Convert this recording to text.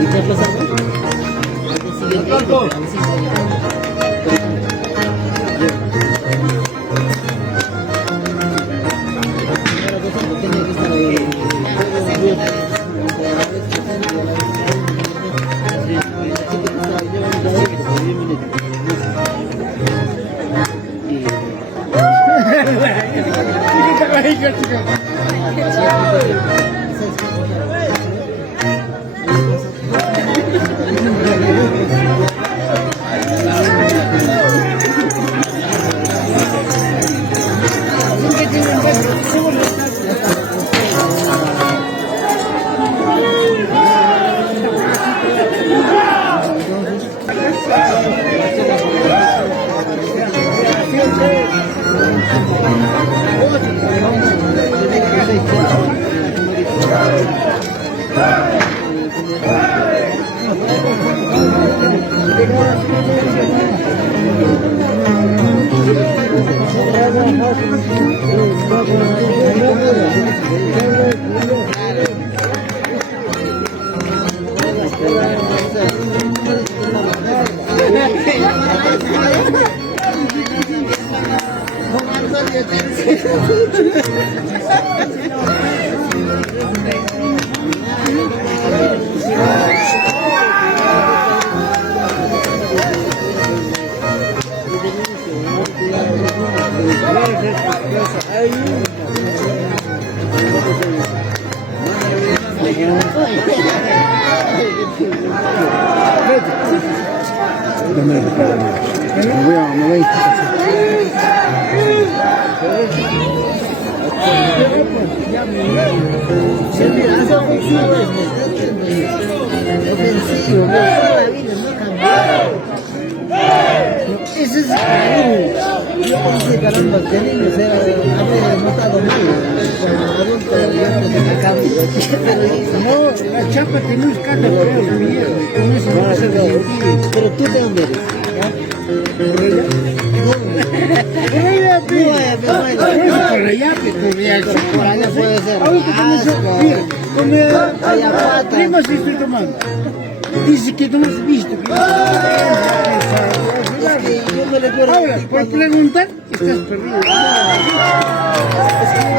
¿Y qué ha pasado? La chapa tiene un escándalo, pero tú de dónde eres? Por allá puede ser. Prima si estoy tomando. Dice que no has visto. Yo me recuerdo. Ahora, por preguntar, estás perdido. Es que